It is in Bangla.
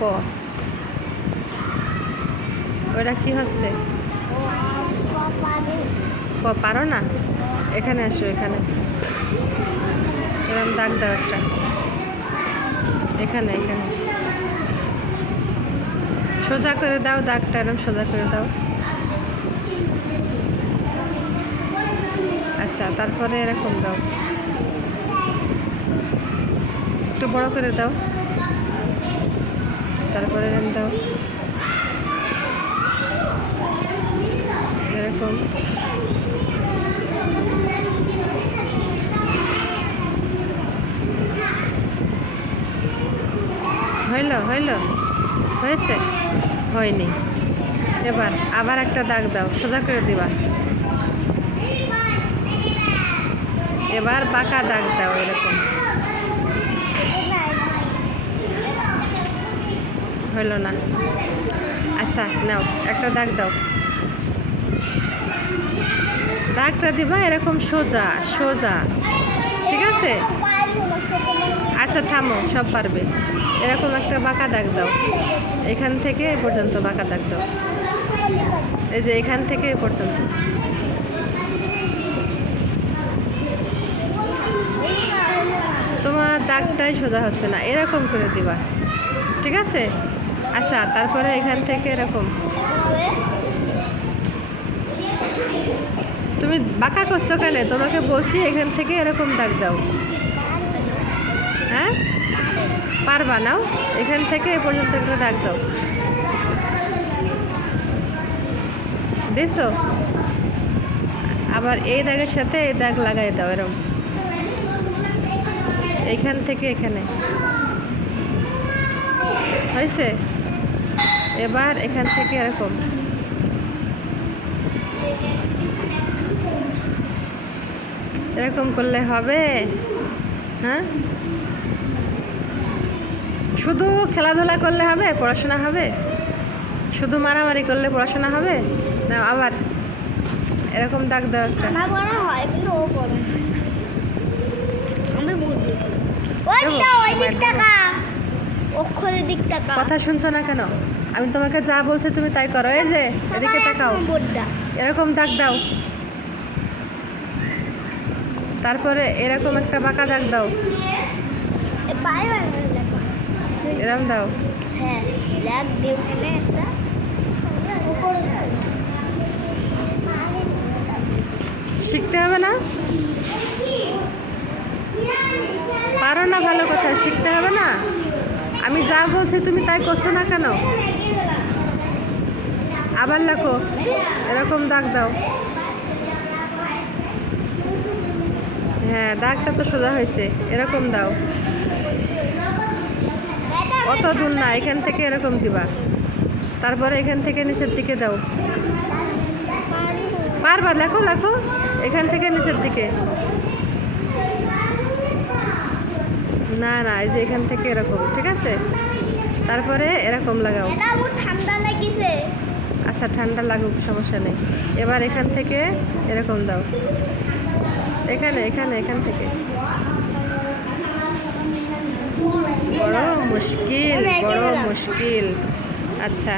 ক ওটা কি হচ্ছে? পারো না? এখানে আসো, এখানে। এরকম দাগ দাও একটা। এখানে এখানে। সোজা করে দাও দাগটা এরকম সোজা করে দাও। আচ্ছা তারপরে এরকম দাও। একটু বড় করে দাও। তারপরে দাও এরকম। হইল হইল। হয়েছে? হয়নি। এবার আবার একটা দাগ দাও, সোজা করে দিবা। এবার পাকা দাগ দাও এরকম। হইল না। আচ্ছা নাও, একটা দাগ দাও। দাগটা দিবা, এরকম সোজা সোজা। ঠিক আছে? আচ্ছা থামো, সব পারবে। এরকম একটা বাঁকা দাগ দাও। এখান থেকে এ পর্যন্ত বাঁকা দাগ দাও। এই যে, এখান থেকে এ পর্যন্ত। তোমার দাগটাই সোজা হচ্ছে না। এরকম করে দিবা। ঠিক আছে? আচ্ছা তারপরে এখান থেকে এরকম। তুমি বাঁকা করছ কেন? তোমাকে বলছি এখান থেকে এরকম দাগ দাও। হ্যাঁ? পারবা নাও এখান থেকে এ পর্যন্ত একটা দাগ দাও। দিছো আবার এই দাগের সাথে এই দাগ লাগাই দাও এরকম এইখান থেকে এখানে। হয়েছে? এবার এখান থেকে এরকম। এরকম করলে হবে? হ্যাঁ? শুধু খেলাধুলা করলে হবে? পড়াশোনা হবে? শুধু মারামারি করলে পড়াশোনা হবে? না আবার এরকম দাগ দাও একটা। কথা শুনছো না কেন? আমি তোমাকে যা বলছি তুমি তাই করো এই যে এদিকে তাকাও। এরকম দাগ দাও। তারপরে এরকম একটা বাঁকা দাগ দাও। এরকম দাও। হ্যাঁ শিখতে হবে না? পারো না ভালো কথা শিখতে হবে না? আমি যা বলছি তুমি তাই করছ না কেন? আবার লেখো। এরকম দাগ দাও। হ্যাঁ দাগটা তো সোজা হয়েছে। এরকম দাও। অত দূর না, এখান থেকে এরকম দিবা। তারপরে এখান থেকে নিচের দিকে দাও পারবা, লেখো লেখো। এখান থেকে নিচের দিকে। না না, এই যে এখান থেকে এরকম, ঠিক আছে? তারপরে এরকম লাগাও। ঠান্ডা লাগিছে। আচ্ছা ঠান্ডা লাগুক, সমস্যা নেই। এবার এখান থেকে এরকম দাও। এখানে এখানে, এখান থেকে। বড় মুশকিল বড় মুশকিল। আচ্ছা।